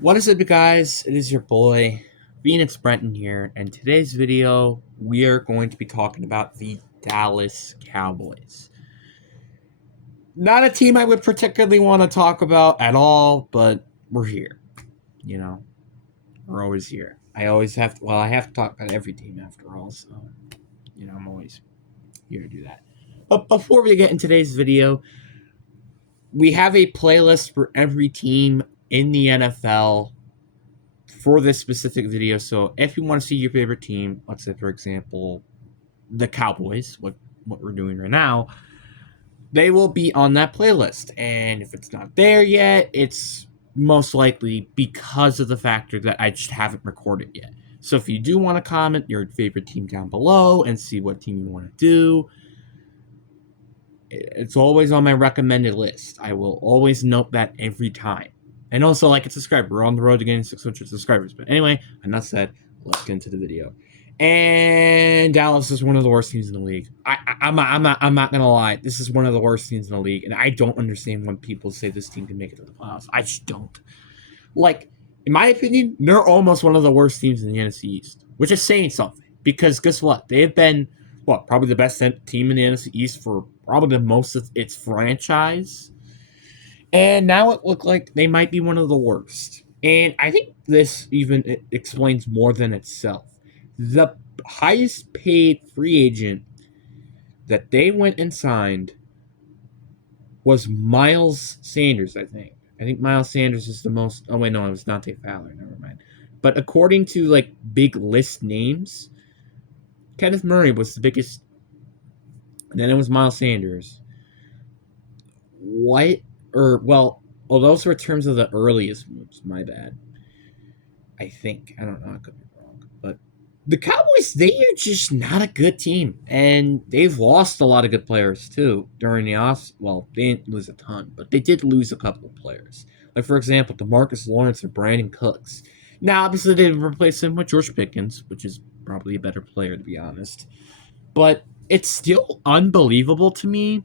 What is up, guys? It is your boy, Phoenix Brenton here, and today's video we are going to be talking about the Dallas Cowboys. Not a team I would particularly want to talk about at all, but we're here. You know, we're always here. I always have to, well, I have to talk about every team after all, so, I'm always here to do that. But before we get in today's video, we have a playlist for every team in the NFL for this specific video. So if you want to see your favorite team, let's say for example, the Cowboys, what we're doing right now, they will be on that playlist. And if it's not there yet, it's most likely because of the factor that I just haven't recorded yet. So if you do want to comment your favorite team down below and see what team you want to do, it's always on my recommended list. I will always note that every time. And also like and subscribe. We're on the road to getting 600 subscribers. But anyway, enough said. Let's get into the video. And Dallas is one of the worst teams in the league. I'm not gonna lie. This is one of the worst teams in the league, and I don't understand when people say this team can make it to the playoffs. I just don't. Like, in my opinion, they're almost one of the worst teams in the NFC East, which is saying something. Because guess what? They have been probably the best team in the NFC East for probably the most of its franchise. And now it looked like they might be one of the worst. And I think this even explains more than itself. The highest paid free agent that they went and signed was Miles Sanders, I think. I think Miles Sanders is the most. Oh, wait, no, it was Dante Fowler. Never mind. But according to, like, big list names, Kenneth Murray was the biggest. And then it was Miles Sanders. Those were terms of the earliest moves. My bad. I think. I don't know. I could be wrong. But the Cowboys, they are just not a good team. And they've lost a lot of good players, too, during the off. Well, they didn't lose a ton, but they did lose a couple of players. Like, for example, DeMarcus Lawrence and Brandon Cooks. Now, obviously, they didn't replace him with George Pickens, which is probably a better player, to be honest. But it's still unbelievable to me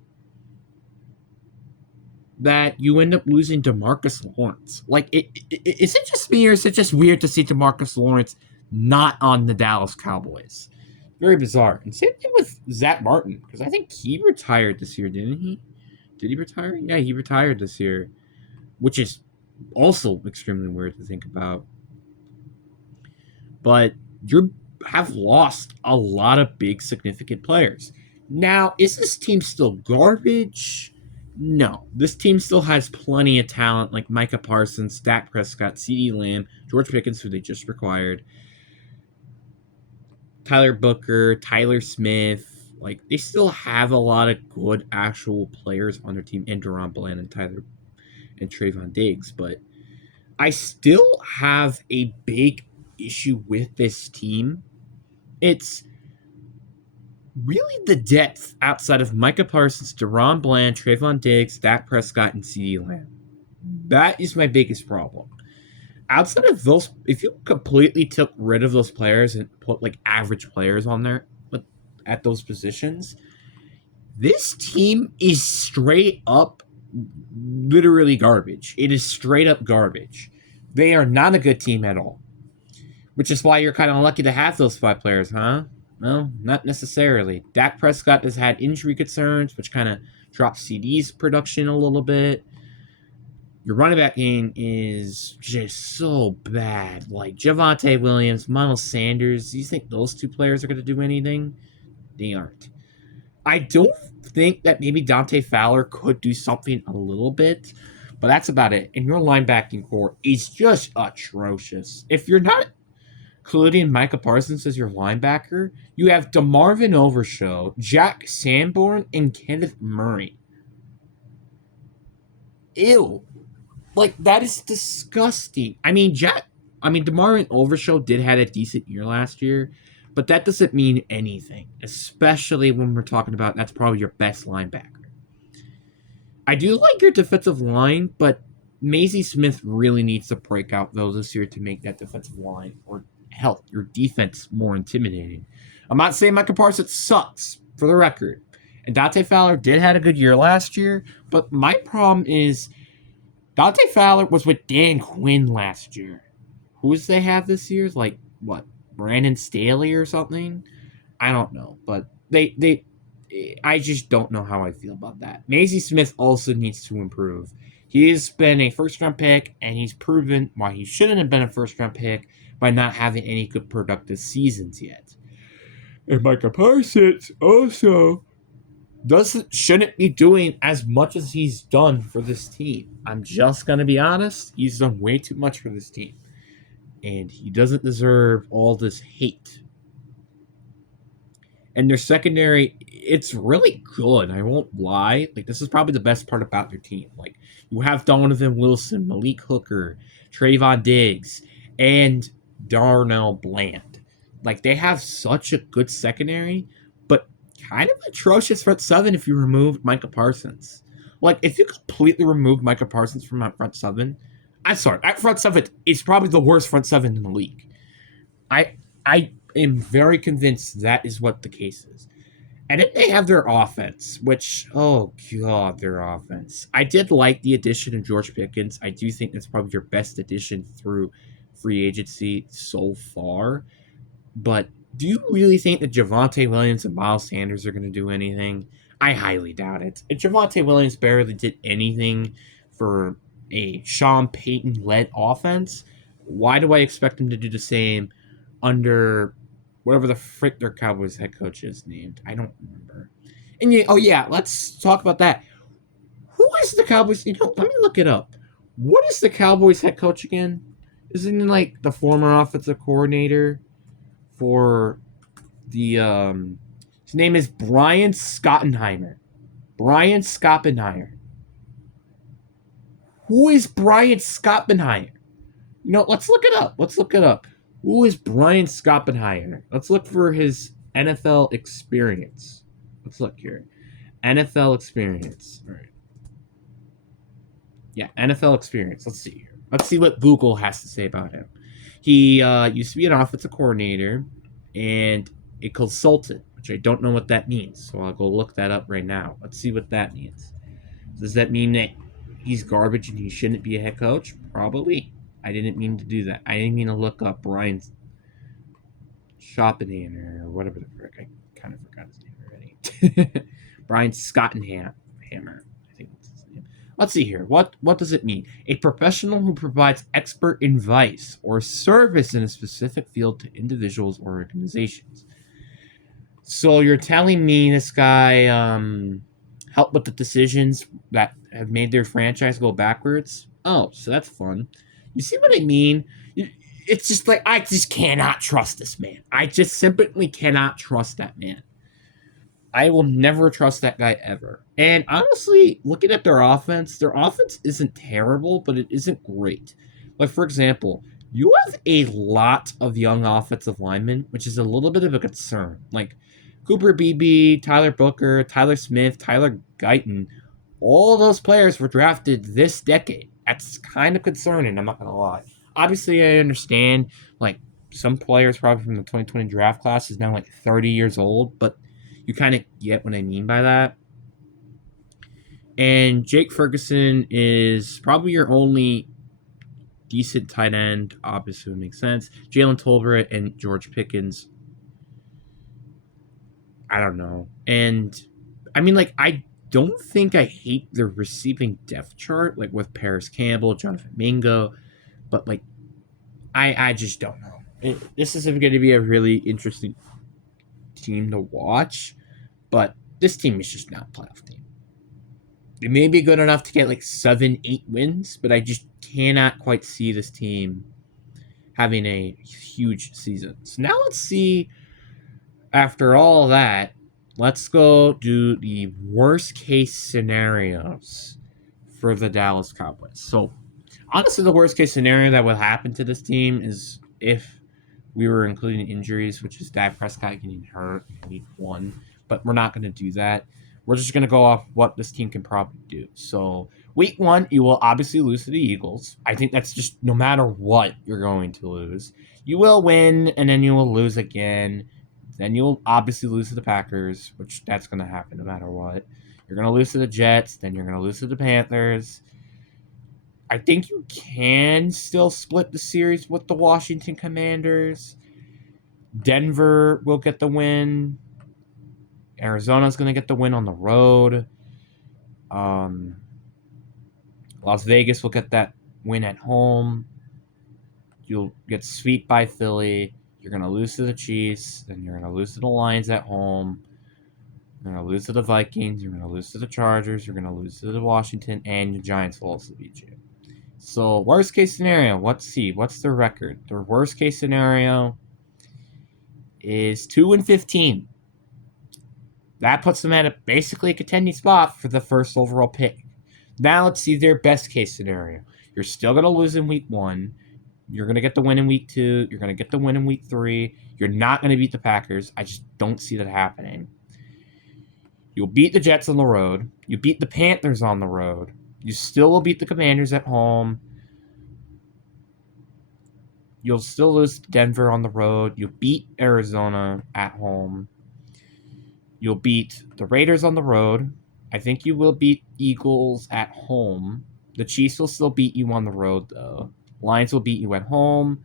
that you end up losing DeMarcus Lawrence. Like, is it just me, or is it just weird to see DeMarcus Lawrence not on the Dallas Cowboys? Very bizarre. And same thing with Zach Martin, because I think he retired this year, didn't he? Did he retire? Yeah, he retired this year, which is also extremely weird to think about. But you have lost a lot of big, significant players. Now, is this team still garbage? No. This team still has plenty of talent, like Micah Parsons, Dak Prescott, CeeDee Lamb, George Pickens, who they just acquired, Tyler Booker, Tyler Smith. Like, they still have a lot of good actual players on their team, and Deron Bland and Trayvon Diggs. But I still have a big issue with this team. It's really the depth outside of Micah Parsons, Deron Bland, Trayvon Diggs, Dak Prescott, and CeeDee Lamb. That is my biggest problem. Outside of those, if you completely took rid of those players and put, like, average players on there at those positions, this team is straight up literally garbage. It is straight up garbage. They are not a good team at all. Which is why you're kind of lucky to have those 5 players, huh? Well, not necessarily. Dak Prescott has had injury concerns, which kind of drops CD's production a little bit. Your running back game is just so bad. Like, Javonte Williams, Miles Sanders, do you think those 2 players are going to do anything? They aren't. I don't think that maybe Dante Fowler could do something a little bit, but that's about it. And your linebacking core is just atrocious. If you're not including Micah Parsons as your linebacker, you have DeMarvin Overshow, Jack Sanborn, and Kenneth Murray. Ew. Like, that is disgusting. DeMarvin Overshow did have a decent year last year, but that doesn't mean anything, especially when we're talking about that's probably your best linebacker. I do like your defensive line, but Maisie Smith really needs to break out, though, this year to make that defensive line or help your defense more intimidating. I'm not saying Micah Parsons sucks, for the record. And Dante Fowler did have a good year last year, but my problem is Dante Fowler was with Dan Quinn last year. Who's they have this year? Like what? Brandon Staley or something? I don't know, but they I just don't know how I feel about that. Maisie Smith also needs to improve. He's been a first round pick, and he's proven why he shouldn't have been a first round pick by not having any good productive seasons yet. And Micah Parsons also doesn't shouldn't be doing as much as he's done for this team. I'm just gonna be honest. He's done way too much for this team, and he doesn't deserve all this hate. And their secondary, it's really good. I won't lie. Like, this is probably the best part about their team. Like, you have Donovan Wilson, Malik Hooker, Trayvon Diggs, and Darnell Bland. Like, they have such a good secondary, but kind of atrocious front seven if you remove Micah Parsons. Like, if you completely remove Micah Parsons from that front seven, I'm sorry, that front seven is probably the worst front seven in the league. I am very convinced that is what the case is. And then they have their offense, which, oh god, their offense. I did like the addition of George Pickens. I do think that's probably your best addition through free agency so far. But do you really think that Javonte Williams and Miles Sanders are going to do anything? I highly doubt it. And Javonte Williams barely did anything for a Sean Payton led offense. Why do I expect him to do the same under whatever the frick their Cowboys head coach is named? I don't remember. And yeah, oh yeah, let's talk about that. Who is the Cowboys? Let me look it up. What is the Cowboys head coach again? Isn't it like the former offensive coordinator for the his name is Brian Schottenheimer. Brian Schottenheimer. Who is Brian Schottenheimer? Let's look it up. Let's look it up. Who is Brian Schottenheimer? Let's look for his NFL experience. Let's look here. NFL experience. All right. Yeah, NFL experience. Let's see here. Let's see what Google has to say about him. He used to be an offensive coordinator and a consultant, which I don't know what that means. So I'll go look that up right now. Let's see what that means. Does that mean that he's garbage and he shouldn't be a head coach? Probably. I didn't mean to do that. I didn't mean to look up Brian Schottenheimer or whatever the frick. I kind of forgot his name already. Brian Schottenheimer. I think that's his name. Let's see here. What does it mean? A professional who provides expert advice or service in a specific field to individuals or organizations. So you're telling me this guy helped with the decisions that have made their franchise go backwards? Oh, so that's fun. You see what I mean? It's just like, I just cannot trust this man. I just simply cannot trust that man. I will never trust that guy ever. And honestly, looking at their offense isn't terrible, but it isn't great. Like, for example, you have a lot of young offensive linemen, which is a little bit of a concern. Like Cooper Beebe, Tyler Booker, Tyler Smith, Tyler Guyton, all those players were drafted this decade. That's kind of concerning, I'm not going to lie. Obviously, I understand, like, some players probably from the 2020 draft class is now, like, 30 years old, but you kind of get what I mean by that. And Jake Ferguson is probably your only decent tight end. Obviously, it makes sense. Jalen Tolbert and George Pickens, I don't know. And, I mean, like, I don't think I hate the receiving depth chart, like with Paris Campbell, Jonathan Mingo, but like I just don't know. This is going to be a really interesting team to watch, but this team is just not a playoff team. It may be good enough to get like 7-8 wins, but I just cannot quite see this team having a huge season. So now let's see, after all that, let's go do the worst case scenarios for the Dallas Cowboys. So, honestly, the worst case scenario that would happen to this team is if we were including injuries, which is Dak Prescott getting hurt in week 1. But we're not going to do that. We're just going to go off what this team can probably do. So, week 1, you will obviously lose to the Eagles. I think that's just no matter what, you're going to lose. You will win, and then you will lose again. Then you'll obviously lose to the Packers, which that's going to happen no matter what. You're going to lose to the Jets. Then you're going to lose to the Panthers. I think you can still split the series with the Washington Commanders. Denver will get the win. Arizona's going to get the win on the road. Las Vegas will get that win at home. You'll get swept by Philly. You're going to lose to the Chiefs. Then you're going to lose to the Lions at home. You're going to lose to the Vikings. You're going to lose to the Chargers. You're going to lose to the Washington. And the Giants will also beat you. So, worst case scenario, let's see. What's their record? Their worst case scenario is 2-15. That puts them at basically a contending spot for the first overall pick. Now let's see their best case scenario. You're still going to lose in week 1. You're going to get the win in week 2. You're going to get the win in week 3. You're not going to beat the Packers. I just don't see that happening. You'll beat the Jets on the road. You beat the Panthers on the road. You still will beat the Commanders at home. You'll still lose to Denver on the road. You'll beat Arizona at home. You'll beat the Raiders on the road. I think you will beat Eagles at home. The Chiefs will still beat you on the road, though. Lions will beat you at home.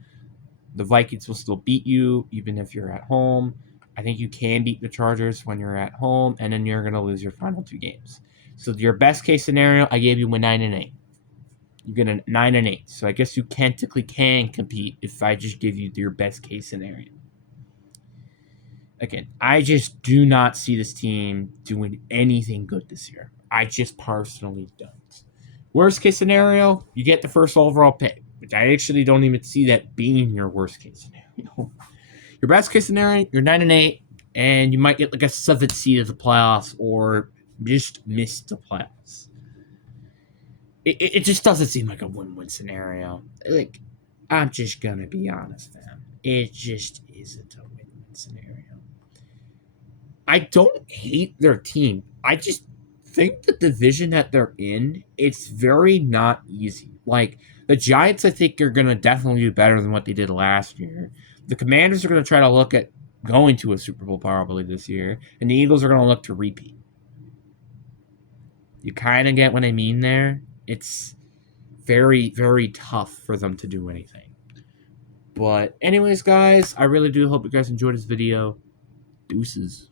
The Vikings will still beat you, even if you're at home. I think you can beat the Chargers when you're at home, and then you're going to lose your final 2 games. So your best case scenario, I gave you a 9-8. You get a 9-8. So I guess you technically can compete if I just give you your best case scenario. Again, I just do not see this team doing anything good this year. I just personally don't. Worst case scenario, you get the first overall pick, which I actually don't even see that being your worst case scenario. Your best case scenario, you're 9-8, and you might get like a 7th seed of the playoffs or just miss the playoffs. It just doesn't seem like a win-win scenario. Like, I'm just gonna be honest, fam. It just isn't a win-win scenario. I don't hate their team. I just think the division that they're in, it's very not easy. Like, the Giants, I think, are going to definitely do better than what they did last year. The Commanders are going to try to look at going to a Super Bowl probably this year. And the Eagles are going to look to repeat. You kind of get what I mean there? It's very, very tough for them to do anything. But anyways, guys, I really do hope you guys enjoyed this video. Deuces.